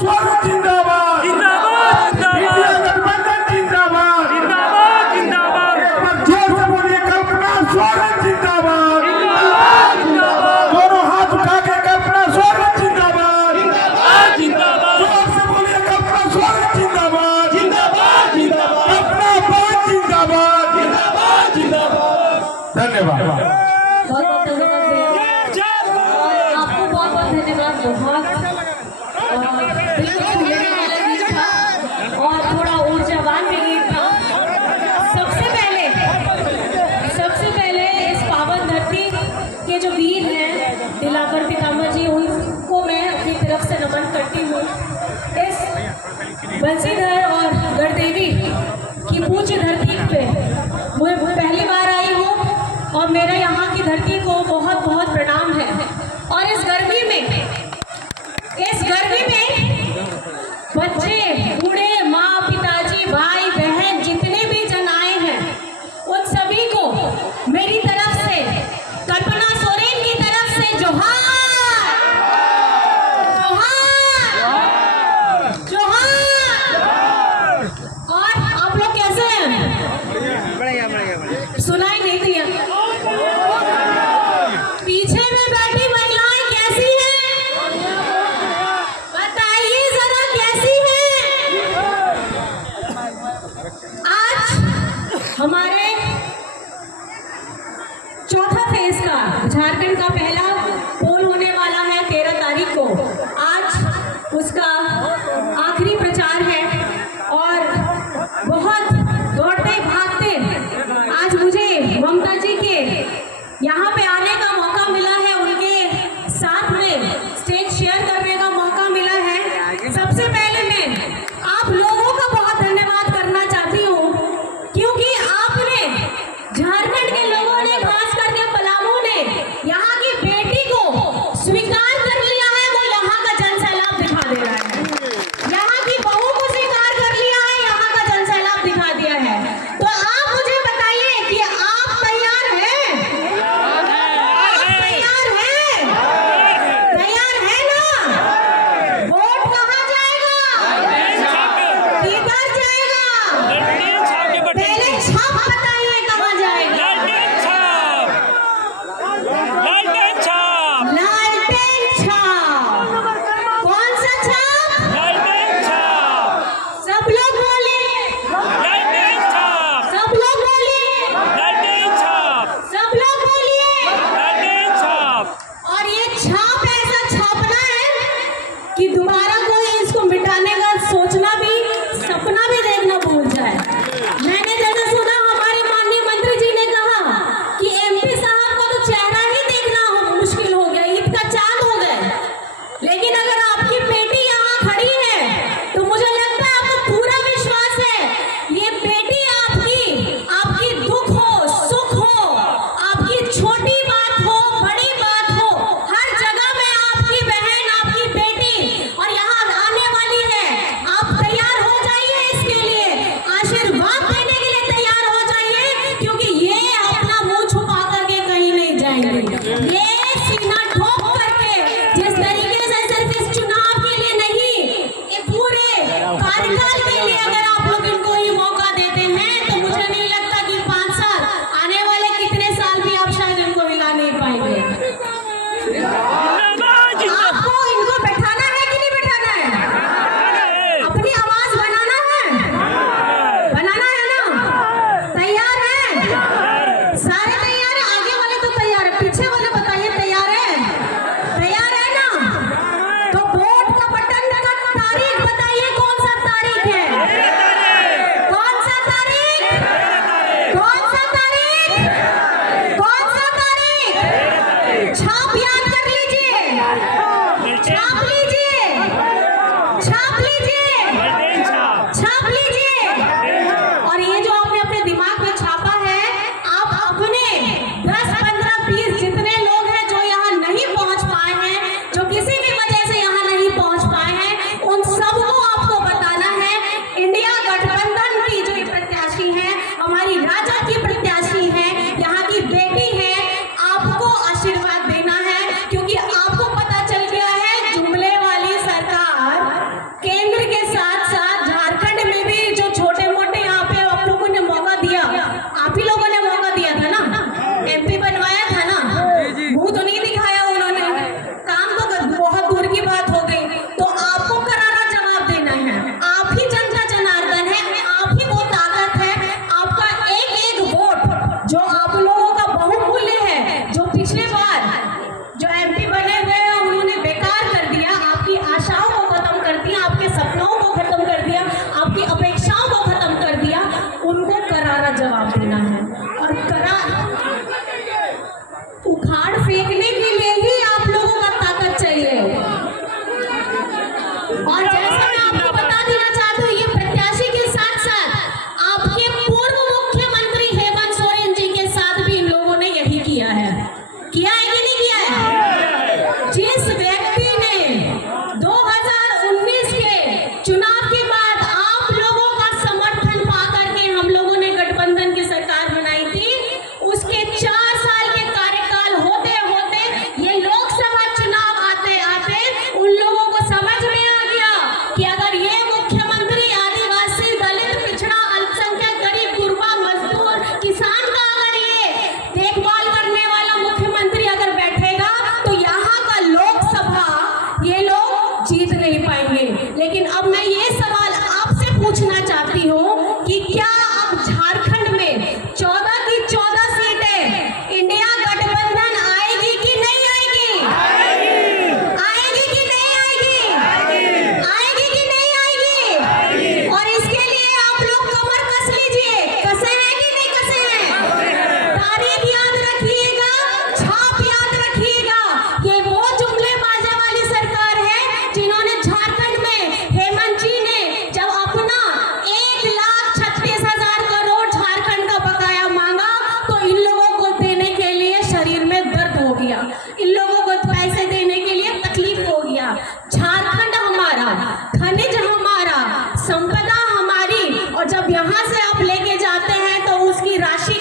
स्वागत जिंदाबाद जिंदाबाद इंडिया जिंदाबाद गठबंधन जिंदाबाद जिंदाबाद जिंदाबाद एक बार जोर से बोलिए कल्पना स्वागत जिंदाबाद जिंदाबाद जिंदाबाद दोनों हाथ उठा के कल्पना स्वागत जिंदाबाद जिंदाबाद जोर से बोलिए कल्पना स्वागत जिंदाबाद जिंदाबाद जिंदाबाद कल्पना बात जिंदाबाद जिंदाबाद जिंदाबाद धन्यवाद बहुत बहुत धन्यवाद भैया, आपको बहुत बहुत धन्यवाद। बहुत बिल्कुल छूने वाला गीत था और थोड़ा ऊर्जावान भी गीत था। सबसे पहले इस पावन धरती के जो वीर हैं दिलावर पितामह जी, उनको मैं अपनी तरफ से नमन करती हूँ। इस बंसीधर और गढ़देवी की पूज्य धरती पे मैं पहली बार आई हूँ और मेरा यहाँ की धरती को बहुत बहुत प्रणाम है। और इस गर्मी में बच्चे बूढ़े माँ पिताजी भाई बहन जितने भी जन आए हैं उन सभी को मेरी तरफ से, कल्पना सोरेन की तरफ से जोहार जोहार जोहार। और आप लोग कैसे हैं? सुनाई नहीं दिया। पीछे में बैठी महिलाएं कैसी हैं? बताइए जरा कैसी हैं? आज हमारे चौथा फेज का झारखंड का पहला पोल होने वाला है 13 तारीख को। आज उसका आखिरी प्रचार है और बहुत दौड़ते भागते आज मुझे ममता जी के यहाँ पे आने का मौका मिला है, उनके साथ में स्टेज शेयर करने का मौका मिला है। सबसे पहले मैं आप लोगों का बहुत धन्यवाद करना चाहती हूँ क्योंकि आपने, झारखंड के लोगों ने, खास करके पलामू ने यहाँ की बेटी को स्वीकार कर लिया है। वो यहाँ का जनसैलाब दिखा दे रहा है। यहाँ की बहू को स्वीकार कर लिया है, यहाँ का जनसैलाब दिखा दिया है। तो आप मुझे बताइए कि आप तैयार हैं? आप तैयार हैं? तैयार है ना? वोट कहाँ जाएगा? किधर जाएगा? पहले छाप बताइए कहाँ जाएगा? लालटेन छाप। कौन सा छाप? सब लोग बोलिए, सब लोग बोलिए, सब लोग बोलिए। और ये छाप ऐसा छापना है कि दोबारा कोई इसको मिटाने का सोचना भी, सपना भी देखना भूल जाए। मैंने जैसे सुना हमारे माननीय मंत्री जी ने कहा कि एमपी साहब को तो चेहरा ही देखना मुश्किल हो गया, ईद का चांद हो गए। लेकिन अगर आपकी बेटी यहाँ खड़ी है तो मुझे लगता है आपको पूरा विश्वास है ये बेटी आपकी दुख हो सुख हो, आपकी छोटी बात हो बड़ी बात हो, हर जगह में आपकी बहन, आपकी बेटी और यहाँ आने वाली है। आप तैयार हो जाइए, इसके लिए आशीर्वाद देने के लिए तैयार हो जाइए क्योंकि ये अपना मुंह छुपा करके कहीं नहीं जाएंगे। ये सीना ठोक करके, जिस तरीके से सिर्फ इस चुनाव के लिए नहीं, ये पूरे कार्यकाल के लिए अगर आप लोग इनको ये मौका देते हैं तो मुझे नहीं लगता कि 5 साल, आने वाले कितने साल भी आप शायद इनको हिला नहीं पाएंगे। आपको इनको बैठाना है कि नहीं बैठाना है? अपनी आवाज बनाना है ना? तैयार है? सारे तैयार है? आगे वाले तो तैयार है, पीछे वाले बताइए तैयार है? तैयार है ना? तो वोट का बटन का तारीख बताइए, कौन सा तारीख है? कौन सा तारीख? कौन सा तारीख? कौन सा तारीख? छाप याद कर लीजिए, छाप लीजिए, छाप लीजिए, छाप लीजिए। और ये जो आपने अपने दिमाग में छापा है, आप अपने 10, 15, 20 जितने लोग हैं जो यहाँ नहीं पहुँच पाए हैं, जो किसी भी वजह से यहाँ नहीं पहुँच पाए हैं, उन सबको आपको बताना है। इंडिया गठबंधन की जो प्रत्याशी है, हमारी राजा की प्रत्याशी है, यहाँ की बेटी है, आपको आशीर्वाद देना है क्योंकि आपको पता चल गया है जुमले वाली सरकार चुनाव के बाद आप लोगों का समर्थन पा करके हम लोगों ने गठबंधन की सरकार बनाई थी। उसके 4 साल के कार्यकाल होते होते ये लोकसभा चुनाव आते आते उन लोगों को समझ में आ गया कि अगर ये मुख्यमंत्री आदिवासी, दलित, पिछड़ा, अल्पसंख्यक, गरीब, गुरबा, मजदूर, किसान का अगर ये देखभाल करने वाला मुख्यमंत्री अगर बैठेगा तो यहाँ का लोकसभा ये लोग जीत नहीं पाएंगे। लेकिन अब मैं ये सवाल आपसे पूछना चाहती हूँ कि क्या अब झारखंड में 14 की 14 सीटें इंडिया गठबंधन आएगी कि नहीं आएगी? आएगी कि नहीं आएगी? आएगी कि नहीं आएगी? और इसके लिए आप लोग कमर कस लीजिए। कसे हैं कि नहीं कसे हैं? तारीख याद रखिएगा, छाप याद रखिएगा। ये वो जुमलेबाजी वाली सरकार है जिन्होंने झारखंड में हेमंत जी ने जब अपना 1,36,000 करोड़ झारखंड का बकाया मांगा तो इन लोगों को देने के लिए शरीर में दर्द हो गया, इन लोगों को पैसे देने के लिए तकलीफ हो गया। झारखंड हमारा, खनिज हमारा, संपदा हमारी, और जब यहाँ से आप लेके जाते हैं तो उसकी राशि